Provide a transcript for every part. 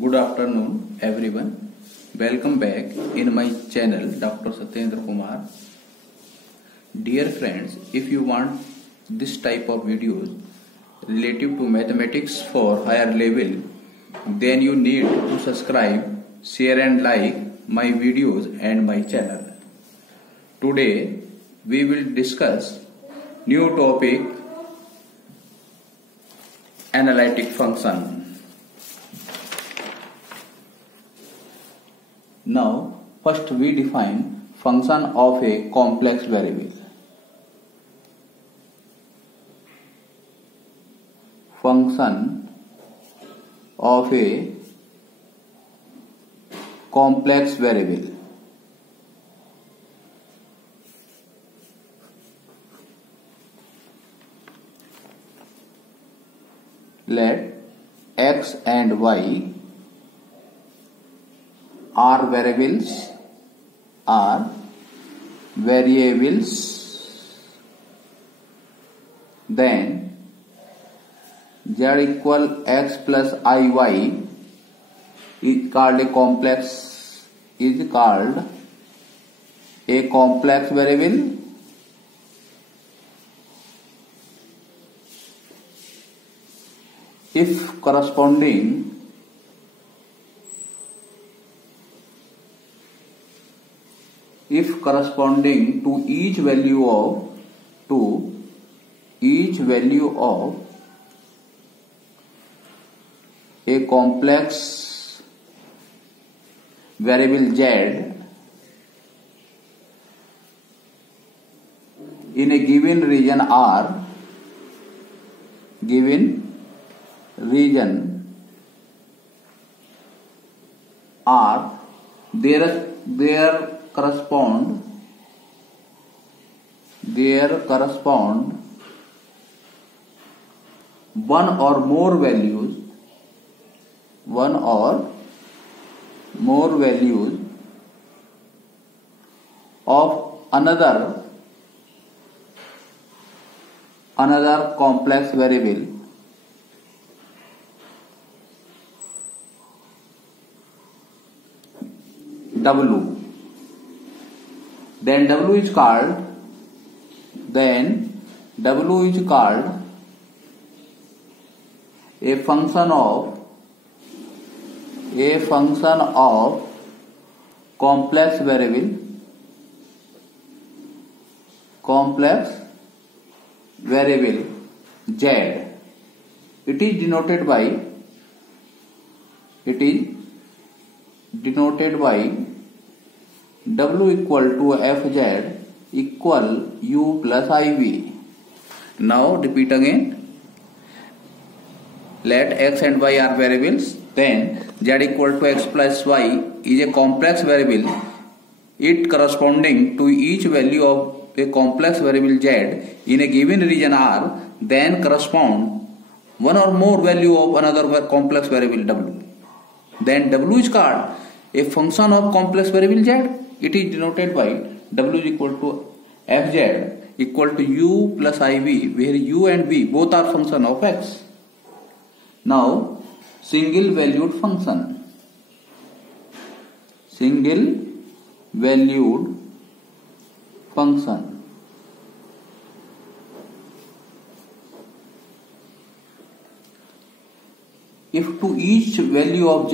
Good afternoon, everyone. Welcome back in my channel, Dr. Satyendra Kumar. Dear friends, if you want this type of videos related to mathematics for higher level, then you need to subscribe, share and like my videos and my channel. Today, we will discuss new topic, analytic function. Now, first we define function of a complex variable. Function of a complex variable. Let x and y are variables, then z equal x plus iy is called a complex variable. If corresponding to each value of a complex variable z in a given region R, there correspond one or more values of another complex variable W. Then W is called a function of complex variable z. It is denoted by W equal to Fz equal U plus IV. Now repeat again. Let x and y are variables, then z equal to x plus y is a complex variable. It corresponding to each value of a complex variable z in a given region R, then correspond one or more value of another complex variable W. Then W is called a function of complex variable z. It is denoted by W is equal to Fz equal to U plus IV, where U and V both are function of x. Now, single valued function. If to each value of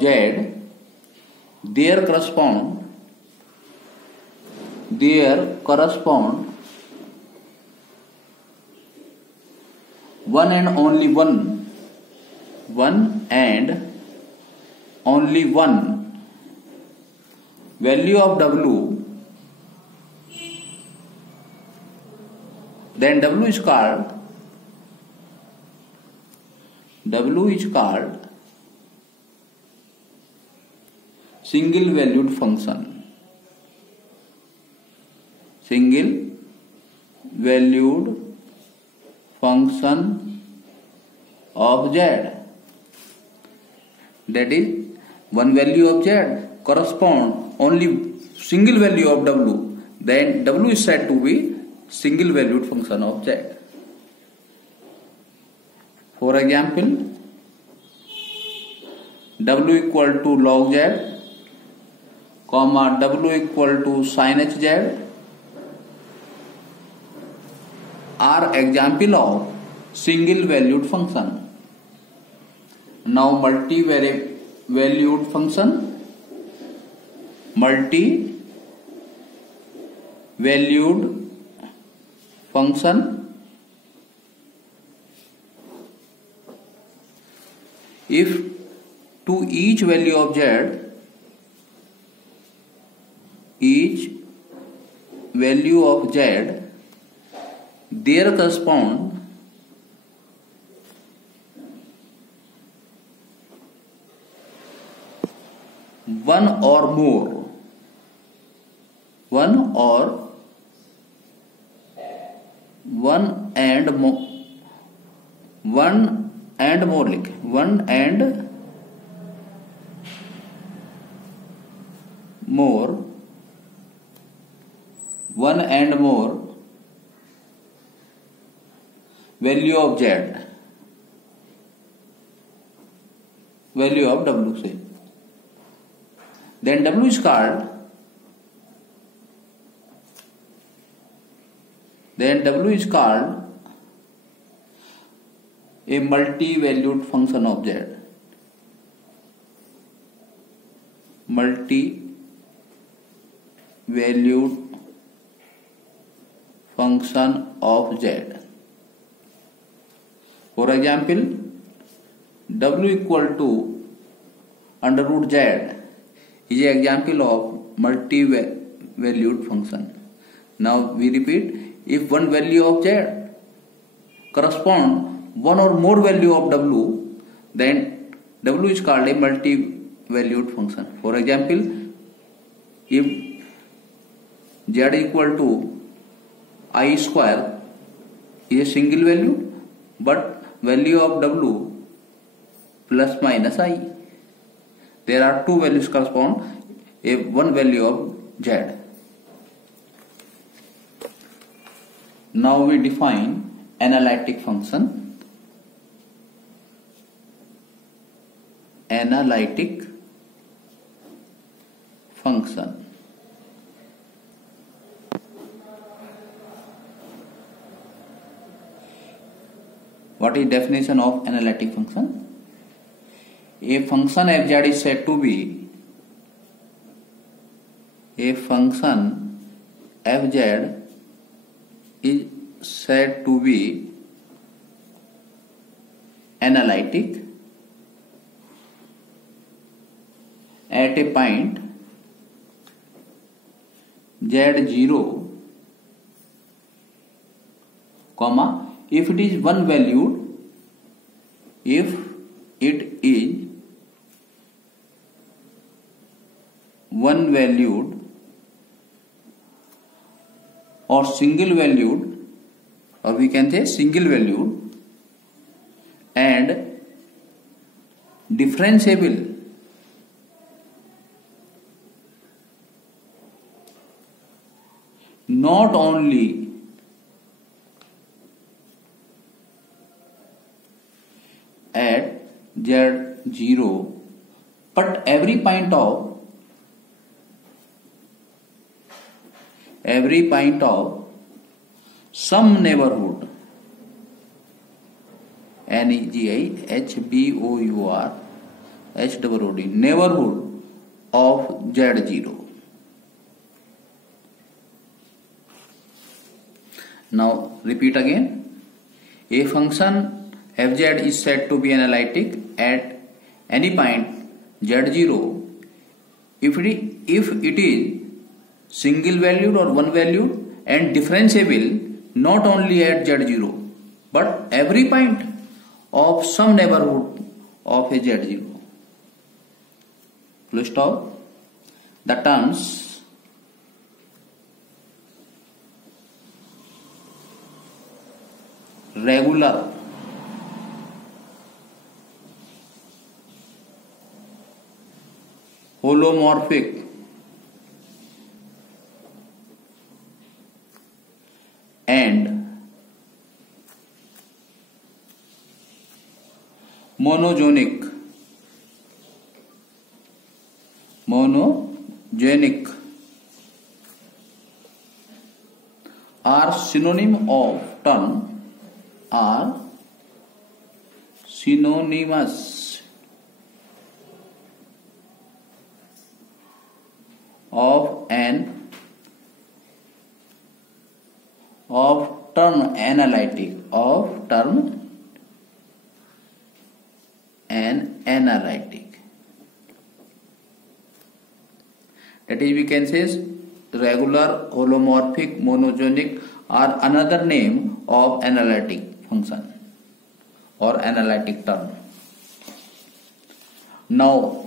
z, there correspond one and only one value of W, then W is called single valued function. Of z, that is one value of z correspond only single value of w, then w is said to be single valued function of z. For example, w equal to log z, comma w equal to sin hz are example of single valued function. Now multi-valued function, if to each value of z, there correspond one and more value of z, value of w, say, then w is called a multi-valued function of z. Multi-valued function of z. For example, w equal to under root z is an example of multi-valued function. Now we repeat, if one value of z correspond one or more value of w, then w is called a multi-valued function. For example, if z equal to I square is a single value, but value of w plus minus I. There are two values correspond a one value of z. Now we define analytic function. Analytic function. What is definition of analytic function? A function fz is said to be analytic at a point z0, comma, if it is one valued, or single valued, or we can say single valued and differentiable not only at z0 but every point of some neighborhood, neighborhood of z0. Now repeat again. A function fz is said to be analytic at any point z0 if it is single valued or one valued and differentiable not only at z0 but every point of some neighborhood of a z0. Full stop. The terms regular, holomorphic, and monogenic are synonymous of term analytic that is, we can say regular, holomorphic, monogenic are another name of analytic function or analytic term. Now,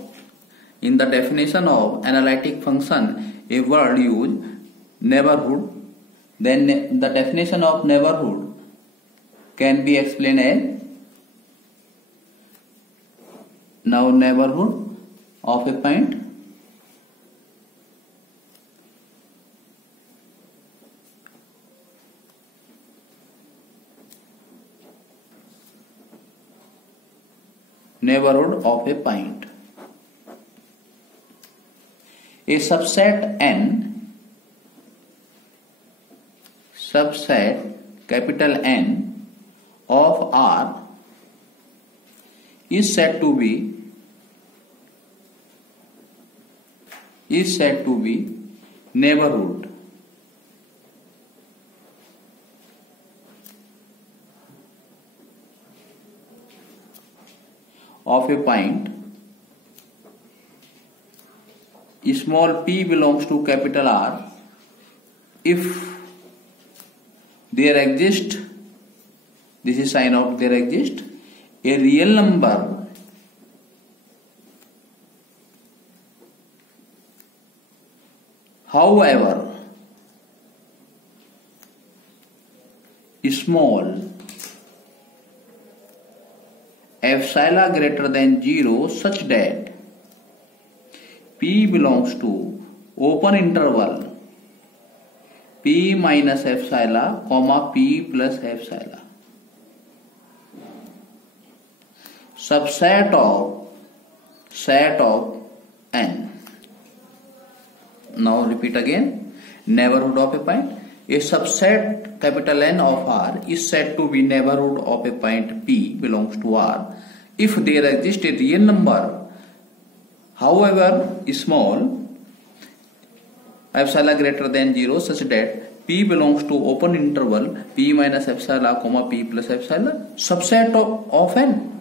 in the definition of analytic function, a word use neighborhood. Then the definition of neighborhood can be explained as neighborhood of a point A subset N, capital N of R is said to be neighborhood of a point small p belongs to capital R if there exists, this is sign of there exists, a real number however small epsilon greater than 0 such that P belongs to open interval P minus epsilon, comma P plus epsilon. Subset of set of N. Now repeat again. Neighborhood of a point. A subset capital N of R is said to be neighborhood of a point P belongs to R if there exists a real number however small epsilon greater than 0 such that P belongs to open interval P minus epsilon, comma P plus epsilon, subset of N.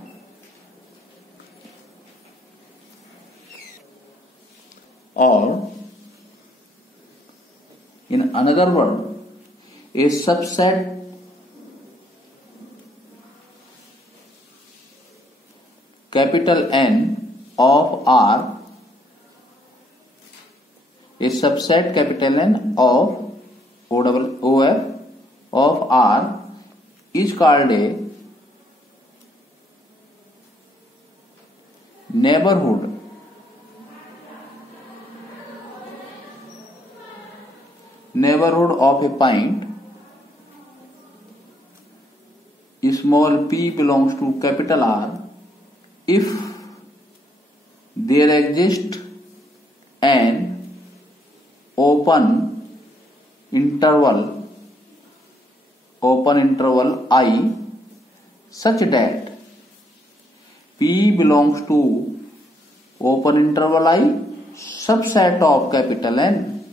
Or in another word, a subset capital N of R, a subset capital N of OF of R is called a neighborhood of a point small p belongs to capital R if there exists an open interval I such that P belongs to open interval I subset of capital N.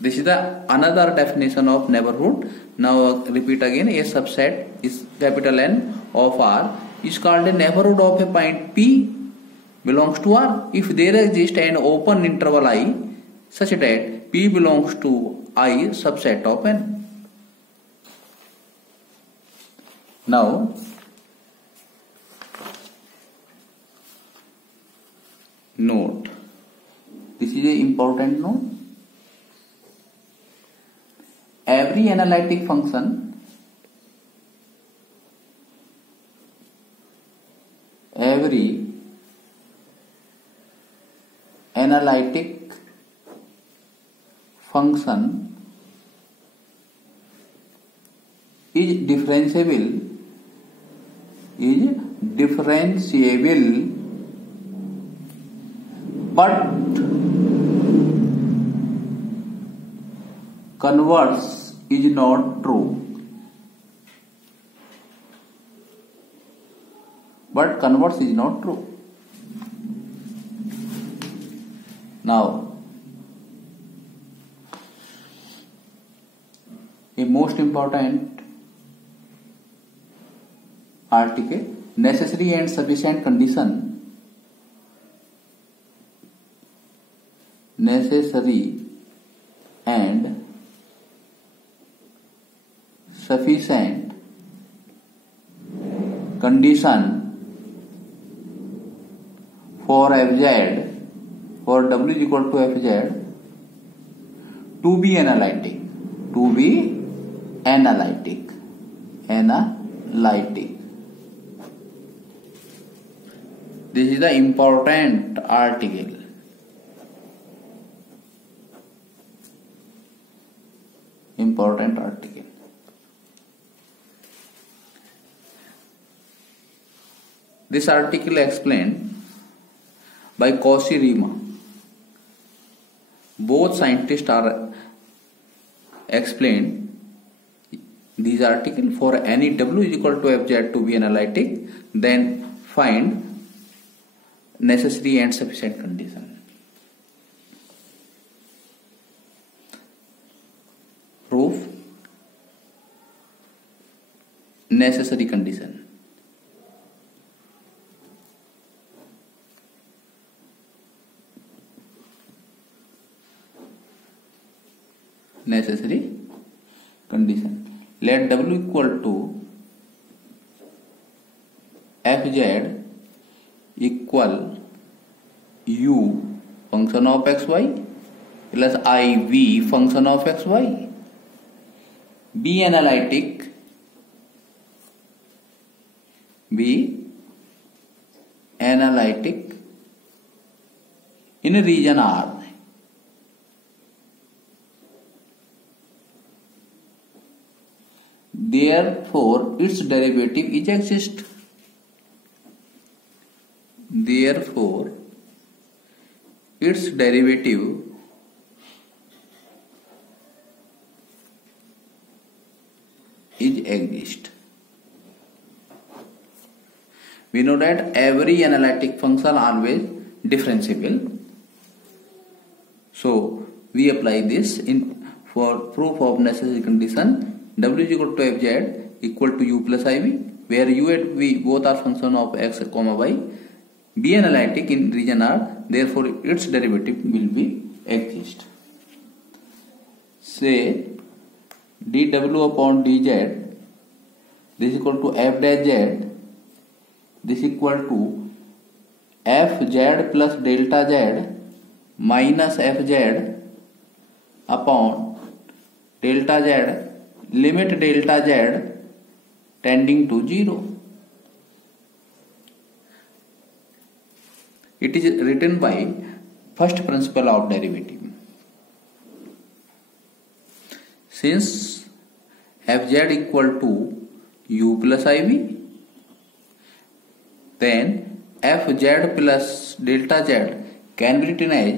This is the another definition of neighborhood. Now repeat again. A subset is capital N of R is called a neighborhood of a point P belongs to R if there exists an open interval I such that P belongs to I subset of N. Now note, this is an important note. Every analytic function is differentiable but converse is not true. But converse is not true. Now, a most important article, necessary and sufficient condition. Necessary and sufficient condition for fz, for w is equal to fz, to be analytic. This is the important article. This article explained by Cauchy-Riemann. Both scientists are explained these article. For any w is equal to fz to be analytic, then find necessary and sufficient condition. Proof. Necessary condition. Necessary condition. Let w equal to fz equal u function of xy plus iv function of xy. Be analytic. In region R. Therefore, its derivative is exist. Therefore, its derivative is exist. We know that every analytic function always differentiable. So we apply this in for proof of necessary condition. W is equal to fz equal to u plus iv, where u and v both are function of x comma y. Be analytic in region R, therefore its derivative will be exist. Say dw upon dz, this is equal to f dash z, this is equal to fz plus delta z minus fz upon delta z, limit delta z tending to 0. It is written by first principle of derivative. Since fz equal to u plus iv, then fz plus delta z can be written as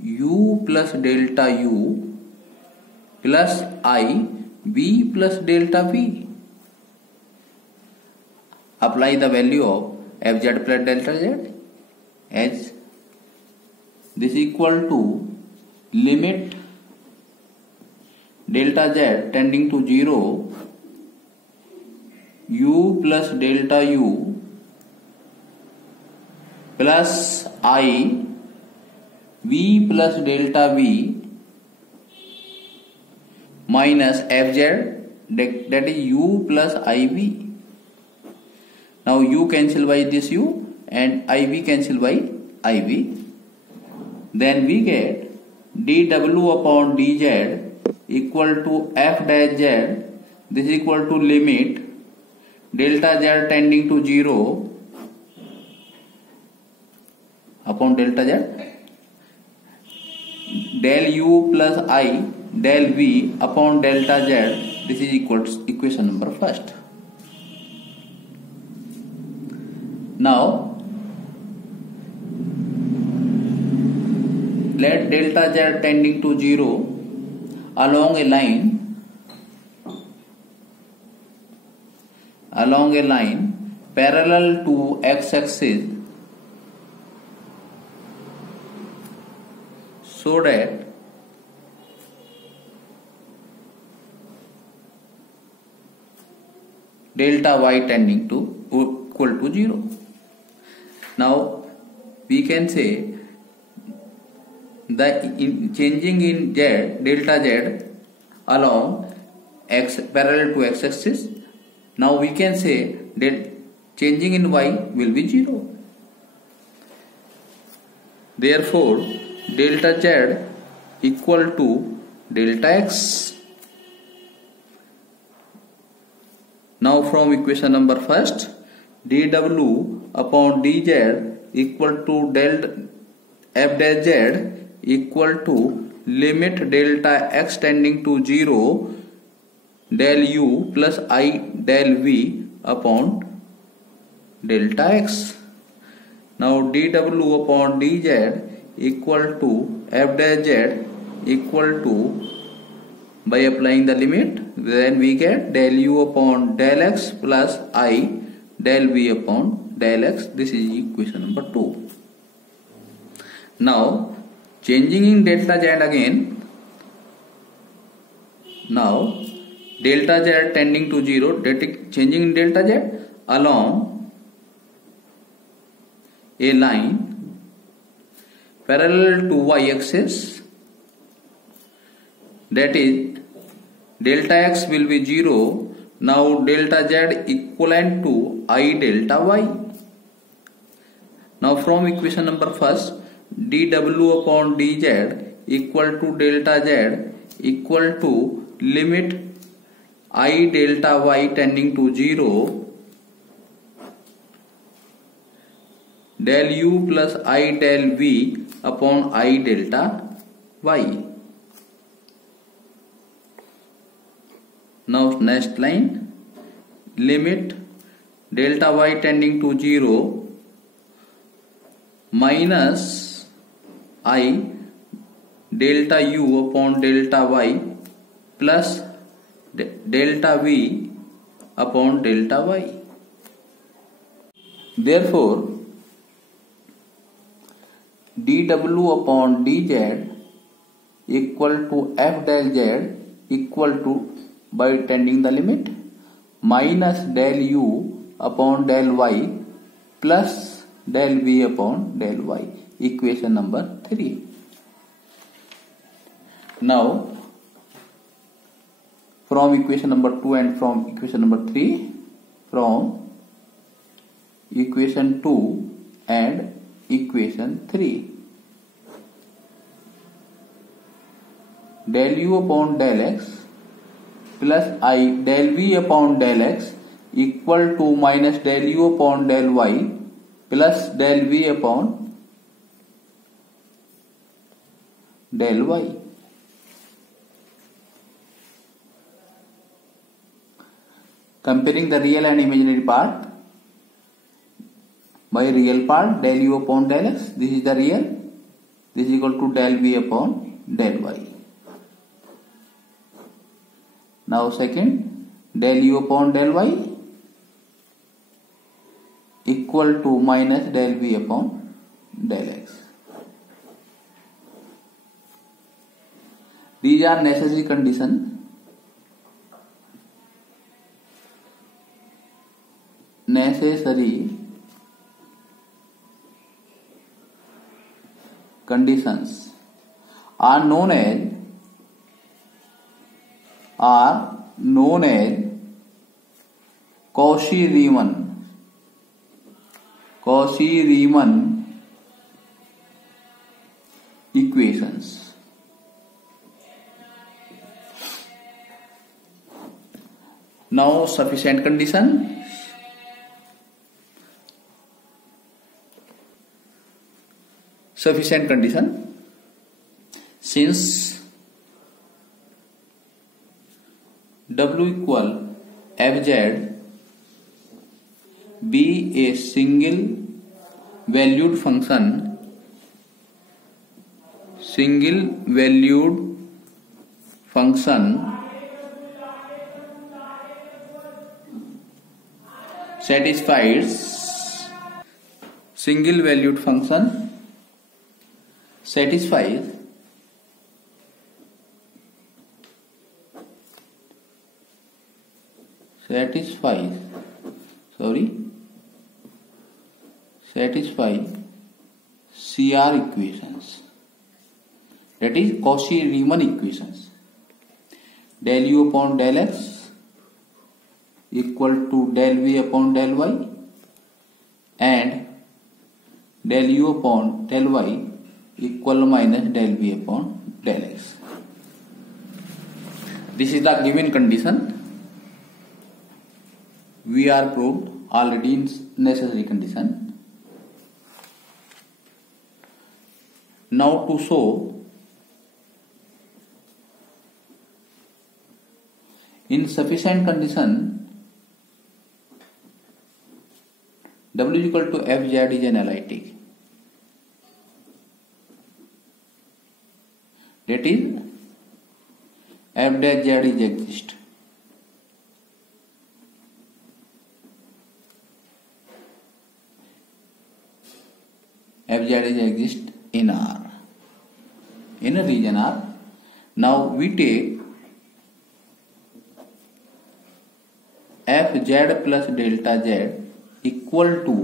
u plus delta u plus I v plus delta v. Apply the value of fz plus delta z as this equal to limit delta z tending to 0 u plus delta u plus I v plus delta v minus fz, that is u plus iv. Now u cancel by this u and iv cancel by iv. Then we get dw upon dz equal to f dash z, this is equal to limit delta z tending to 0 upon delta z, del u plus I del v upon delta z This is equal to equation number first. Now let delta z tending to 0 along a line parallel to x-axis, so that delta y tending to equal to 0. Now we can say the changing in z, delta z along x parallel to x-axis. Now we can say that changing in y will be 0. Therefore delta z equal to delta x. Now from equation number first, dw upon dz equal to del f dash z equal to limit delta x tending to 0 del u plus I del v upon delta x. Now dw upon dz equal to f dash z equal to, by applying the limit, then we get del u upon del x plus I del v upon del x. This is equation number 2. Now changing in delta z again. Now delta z tending to 0, changing in delta z along a line parallel to y-axis, that is delta x will be 0. Now delta z equivalent to I delta y. Now from equation number first, dw upon dz equal to delta z equal to limit I delta y tending to 0 del u plus I del v upon I delta y. Now next line, limit delta y tending to 0 minus I delta u upon delta y plus delta v upon delta y. Therefore dw upon dz equal to f del z equal to, by tending the limit, minus del u upon del y plus del v upon del y. Equation number 3. Now from equation number 2 and from equation number 3, from equation 2 and equation 3, del u upon del x plus I del v upon del x equal to minus del u upon del y plus del v upon del y. Comparing the real and imaginary part, by real part del u upon del x, this is the real, this is equal to del v upon del y. Now second, del u upon del y equal to minus del v upon del x. These are necessary conditions. Conditions are known as Cauchy-Riemann equations. Now sufficient condition. Since W equal fz be a single valued function satisfies single valued function satisfies CR equations, that is Cauchy-Riemann equations. Del u upon del x equal to del v upon del y and del u upon del y equal minus del v upon del x. This is the given condition. We are proved already in necessary condition. Now to show in sufficient condition W is equal to fz is analytic. That is f dash z is exist. Fz is exist in R, in a region R. Now we take fz plus delta z equal to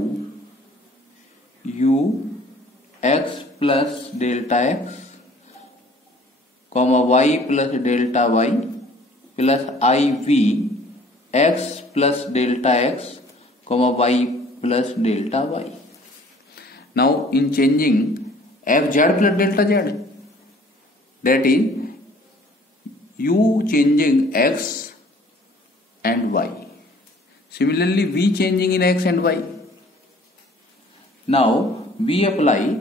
u x plus delta x comma y plus delta y plus iv x plus delta x comma y plus delta y. Now in changing fz plus delta z, that is u changing x and y. Similarly v changing in x and y. Now we apply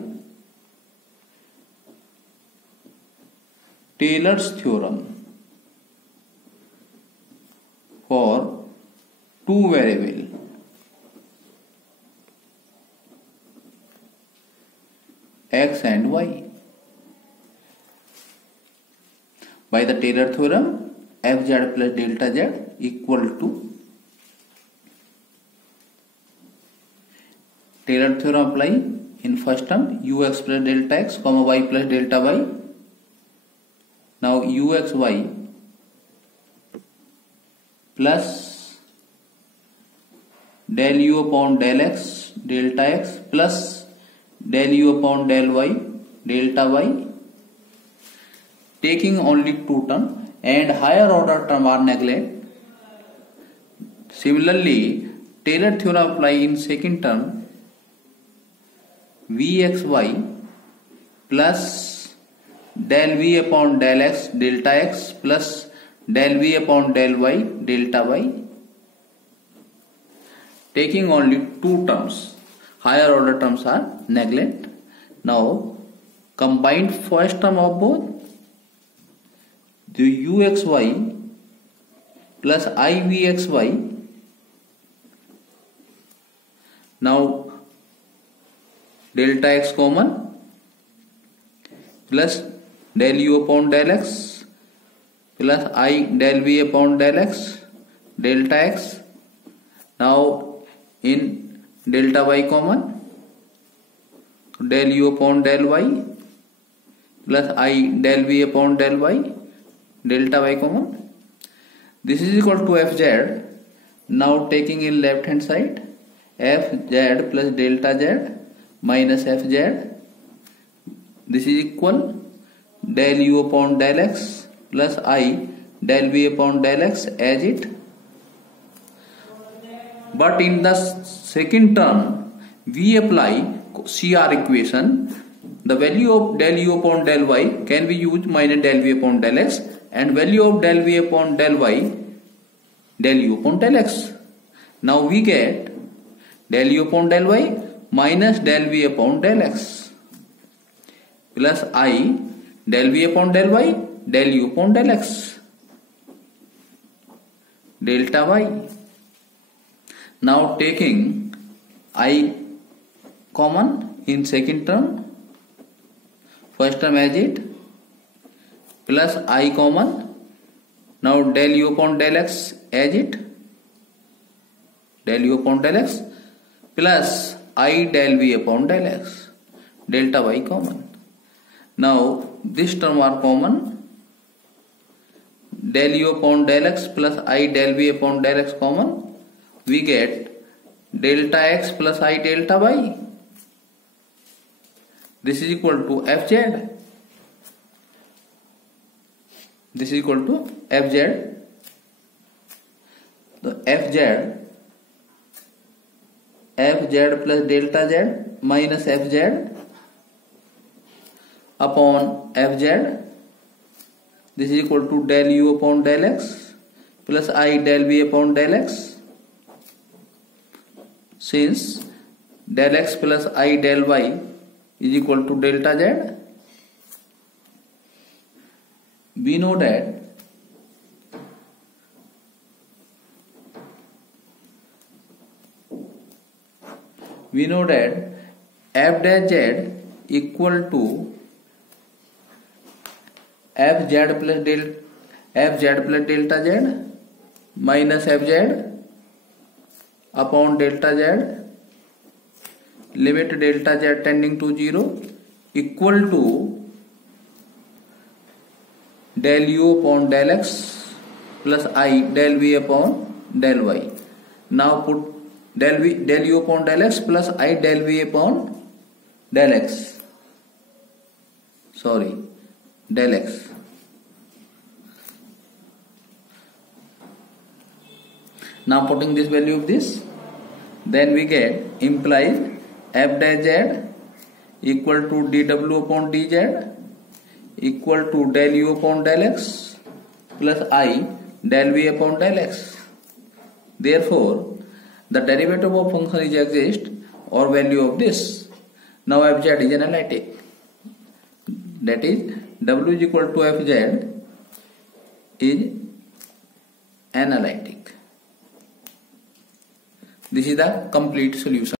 Taylor's theorem for two variable x and y. By the Taylor theorem, fz plus delta z equal to Taylor theorem apply in first term ux plus delta x comma y plus delta y. Now uxy plus del u upon del x delta x plus del u upon del y delta y, taking only two terms and higher order term are neglected. Similarly Taylor theorem apply in second term vxy plus del v upon del x delta x plus del v upon del y delta y, taking only two terms, higher order terms are neglected. Now combined first term of both, the uxy plus ivxy. Now delta x common plus del u upon del x plus I del v upon del x delta x. Now in delta y common, del u upon del y plus I del v upon del y delta y common. This is equal to fz. Now taking in left hand side, fz plus delta z minus fz, this is equal del u upon del x plus I del v upon del x as it. But in the second term we apply CR equation. The value of del u upon del y can be used minus del v upon del x, and value of del v upon del y del u upon del x. Now we get del u upon del y minus del v upon del x plus I del v upon del y del u upon del x. delta y. Now taking I common in second term, first term as it, plus I common. Now del u upon del x as it, del u upon del x, plus I del v upon del x, delta y common. Now this term are common, del u upon del x plus I del v upon del x common, we get delta x plus I delta y. This is equal to fz. This is equal to fz. The fz plus delta z minus fz upon fz. This is equal to del u upon del x plus I del v upon del x. Since del x plus I del y is equal to delta z, we know that f dash z equal to fz plus delta z minus fz upon delta z, limit delta z tending to 0, equal to del u upon del x plus I del v upon del y. Now put del u upon del x plus I del v upon del x. Sorry, del x. Now putting this value of this, then we get implies f dash z equal to dw upon dz equal to del u upon del x plus I del v upon del x. Therefore, the derivative of function is exist or value of this. Now fz is analytic. That is, w is equal to fz is analytic. This is the complete solution.